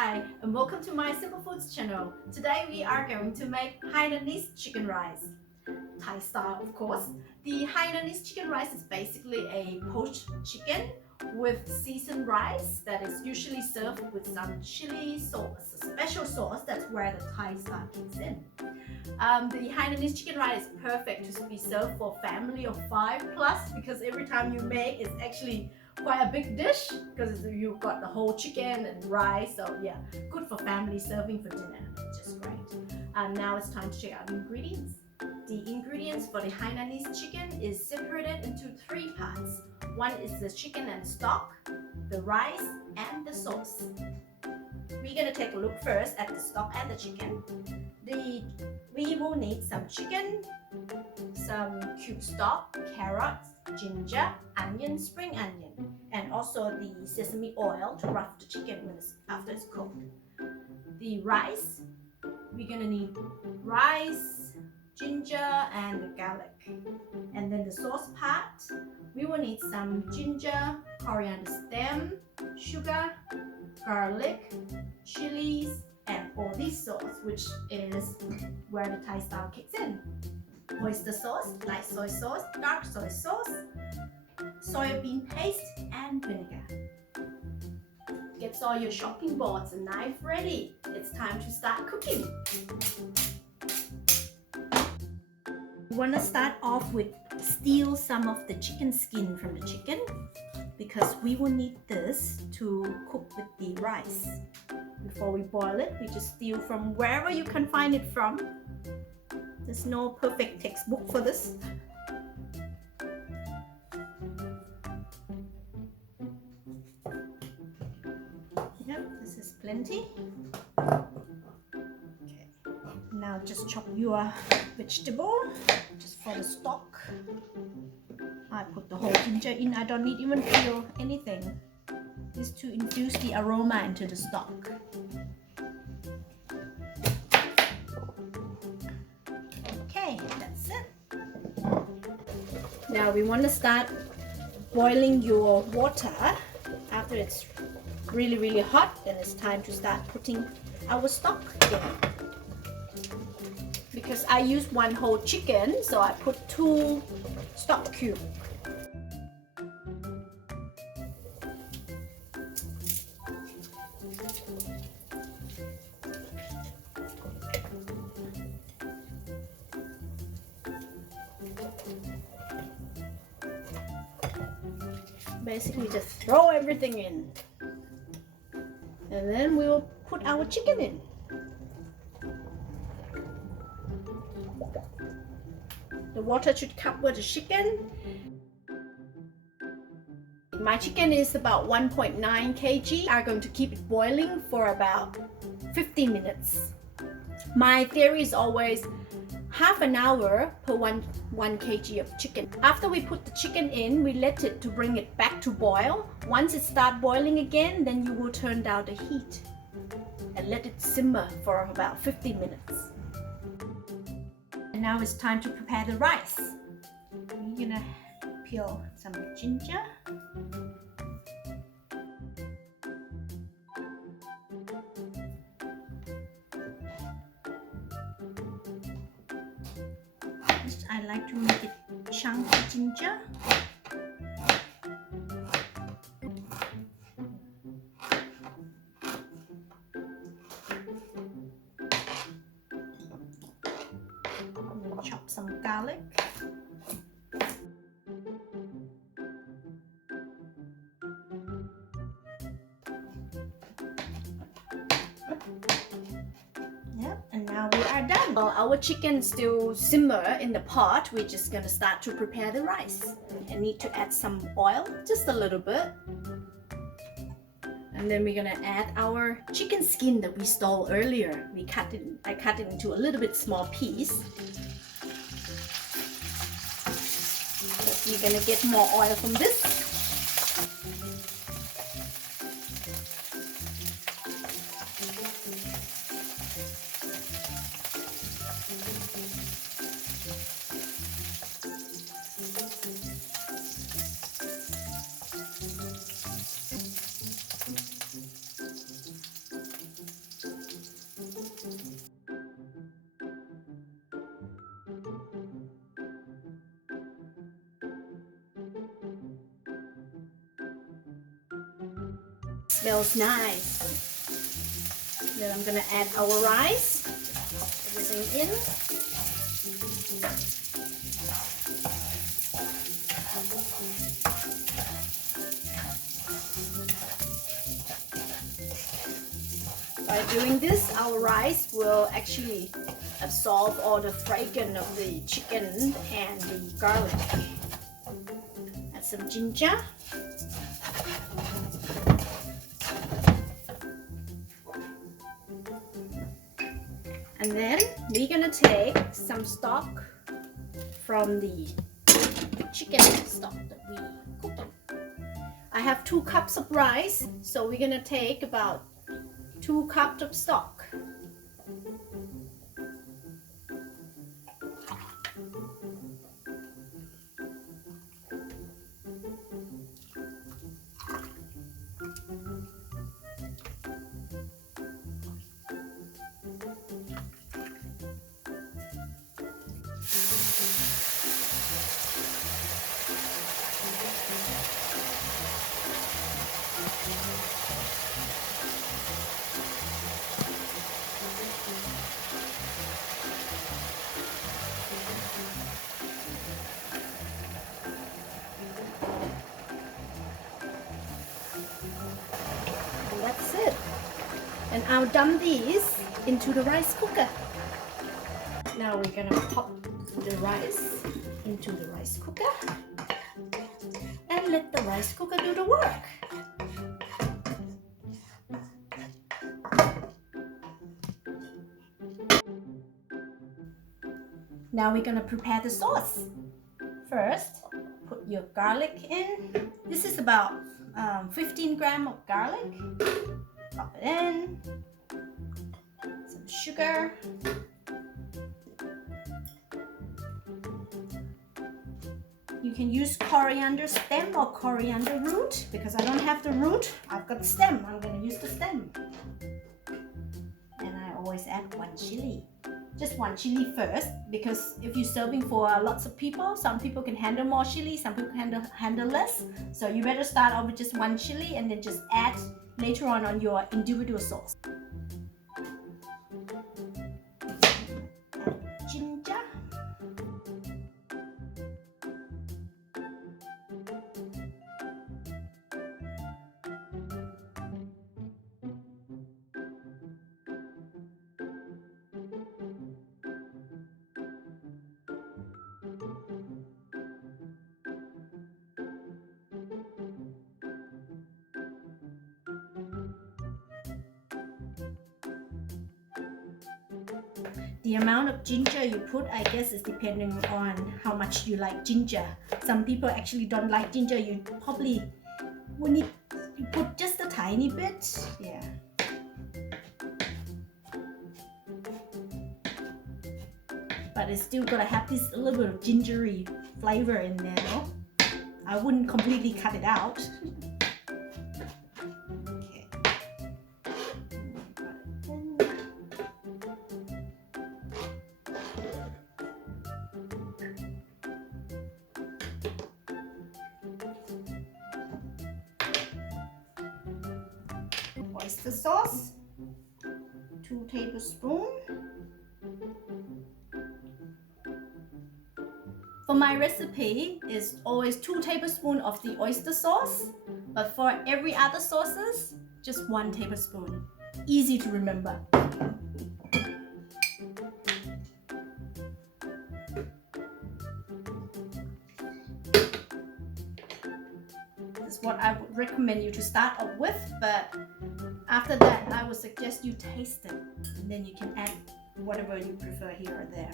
Hi and welcome to my Simple Foods channel. Today we are going to make Hainanese chicken rice. Thai style of course. The Hainanese chicken rice is basically a poached chicken with seasoned rice that is usually served with some chili sauce, a special sauce. That's where the Thai style kicks in. The Hainanese chicken rice is perfect to be served for a family of 5 plus because every time you make it's actually quite a big dish because you've got the whole chicken and rice, so yeah, good for family serving for dinner, just great. Now it's time to check out the ingredients. The ingredients for the Hainanese chicken is separated into 3 parts. One is the chicken and stock, the rice and the sauce. We're gonna take a look first at the stock and the chicken. We will need some chicken, some cube stock, carrots, ginger, onion, spring onion, and also the sesame oil to rough the chicken after it's cooked. The rice, we're gonna need rice, ginger, and the garlic. And then the sauce part, we will need some ginger, coriander stem, sugar, garlic, chilies, and olive sauce, which is where the Thai style kicks in. Oyster sauce, light soy sauce, dark soy sauce, soya bean paste, and vinegar. Get all your chopping boards and knife ready. It's time to start cooking. We want to start off with steal some of the chicken skin from the chicken because we will need this to cook with the rice. Before we boil it, we just steal from wherever you can find it from. There's no perfect textbook for this. Yep, this is plenty. Okay. Now just chop your vegetable, just for the stock. I put the whole ginger in. I don't need even peel anything. This to infuse the aroma into the stock. Okay, that's it. Now we want to start boiling your water. After it's really hot, then it's time to start putting our stock in. Because I use 1 whole chicken, so I put 2 stock cubes. Basically just throw everything in, and then we will put our chicken in. The water should cover the chicken. My chicken is about 1.9 kg. I'm going to keep it boiling for about 15 minutes. My theory is always half an hour per 1 kg of chicken. After we put the chicken in, we let it to bring it back to boil. Once it starts boiling again, then you will turn down the heat and let it simmer for about 15 minutes. And now it's time to prepare the rice. We're gonna peel some ginger. I like to make it chunky ginger. And then chop some garlic. And now we are done. While our chicken still simmer in the pot, we're just gonna start to prepare the rice. I need to add some oil, just a little bit. And then we're gonna add our chicken skin that we stole earlier. I cut it into a little bit small piece. You're gonna get more oil from this. Smells nice. Then I'm gonna add our rice. Everything in. By doing this, our rice will actually absorb all the fragrance of the chicken and the garlic. Add some ginger. And then we're gonna take some stock from the chicken stock that we cooked. I have 2 cups of rice, so we're gonna take about 2 cups of stock. And that's it. And I'll dump these into the rice cooker. Now we're gonna pop the rice into the rice cooker and let the rice cooker do the work. Now we're gonna prepare the sauce. First, put your garlic in. This is about 15 grams of garlic. Pop it in. Some sugar. You can use coriander stem or coriander root. Because I don't have the root, I've got the stem. I'm gonna use the stem. And I always add 1 chili. Just 1 chili first, because if you're serving for lots of people, some people can handle more chili, some people can handle less. So you better start off with just 1 chili and then just add later on your individual sauce. Add ginger. The amount of ginger you put, I guess, is depending on how much you like ginger. Some people actually don't like ginger. You probably will need to put just a tiny bit. Yeah. But it's still gonna have this little bit of gingery flavor in there, no? I wouldn't completely cut it out. Oyster sauce, 2 tablespoons. For my recipe, it's always 2 tablespoons of the oyster sauce, but for every other sauces, just 1 tablespoon. Easy to remember. This is what I would recommend you to start off with, but after that, I would suggest you taste it, and then you can add whatever you prefer here or there.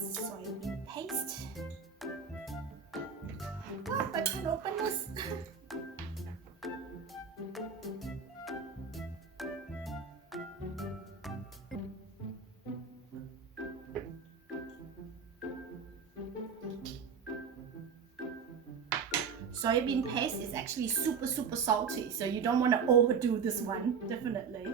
Soybean paste. Oh, I can't open this. Soybean paste is actually super salty, so you don't want to overdo this one, definitely.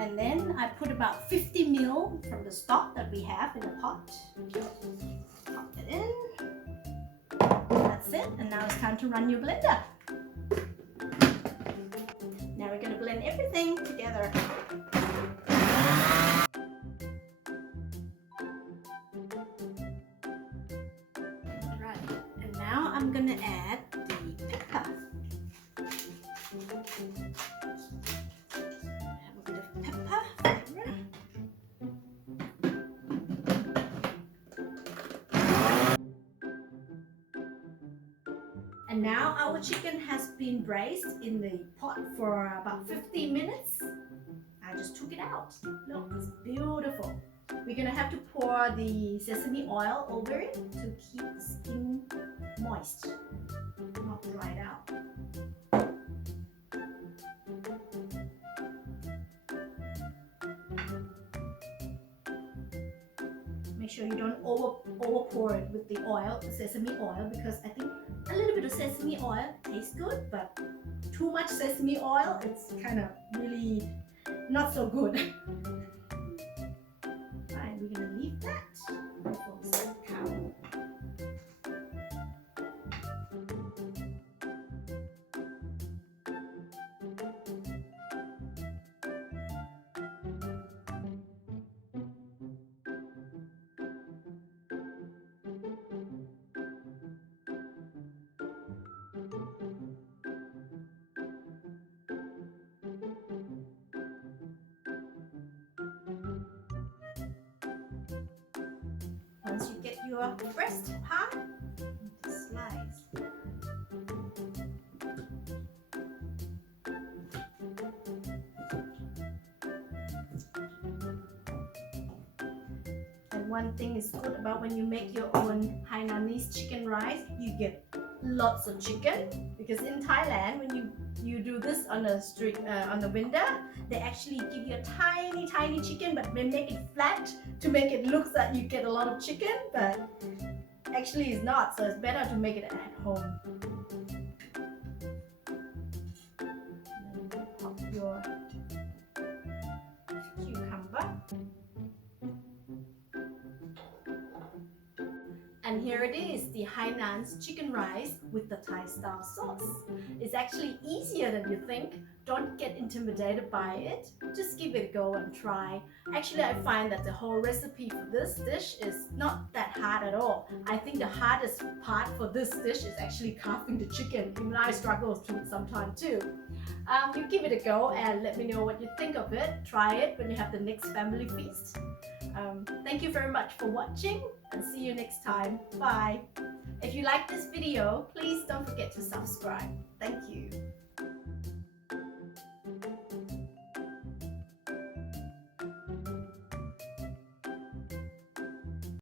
And then I put about 50 ml from the stock that we have in the pot. Pop it in. That's it. And now it's time to run your blender. Now we're going to blend everything together. Right. And now I'm going to add the pepper. Have a bit of pepper. And now our chicken has been braised in the pot for about 15 minutes. I just took it out. Look, it's beautiful. We're gonna have to pour the sesame oil over it to keep the skin moist, not dried out. Make sure you don't over pour it with the oil, the sesame oil, because I think a little bit of sesame oil tastes good, but too much sesame oil, it's kind of really not so good. Right, we're gonna leave that for the second cow. Once you get your breast part, slice. And one thing is good about when you make your own Hainanese chicken rice, you get lots of chicken, because in Thailand when you do this on the street on the window, they actually give you a tiny chicken, but they make it flat to make it look that you get a lot of chicken, but actually it's not, so it's better to make it at home. And then pop your cucumber. And here it is, the Hainanese chicken rice with the Thai style sauce. It's actually easier than you think. Don't get intimidated by it. Just give it a go and try. Actually, I find that the whole recipe for this dish is not that hard at all. I think the hardest part for this dish is actually carving the chicken. Even I struggle through sometimes too. You give it a go and let me know what you think of it. Try it when you have the next family feast. Thank you very much for watching and see you next time. Bye. If you like this video, please don't forget to subscribe. Thank you.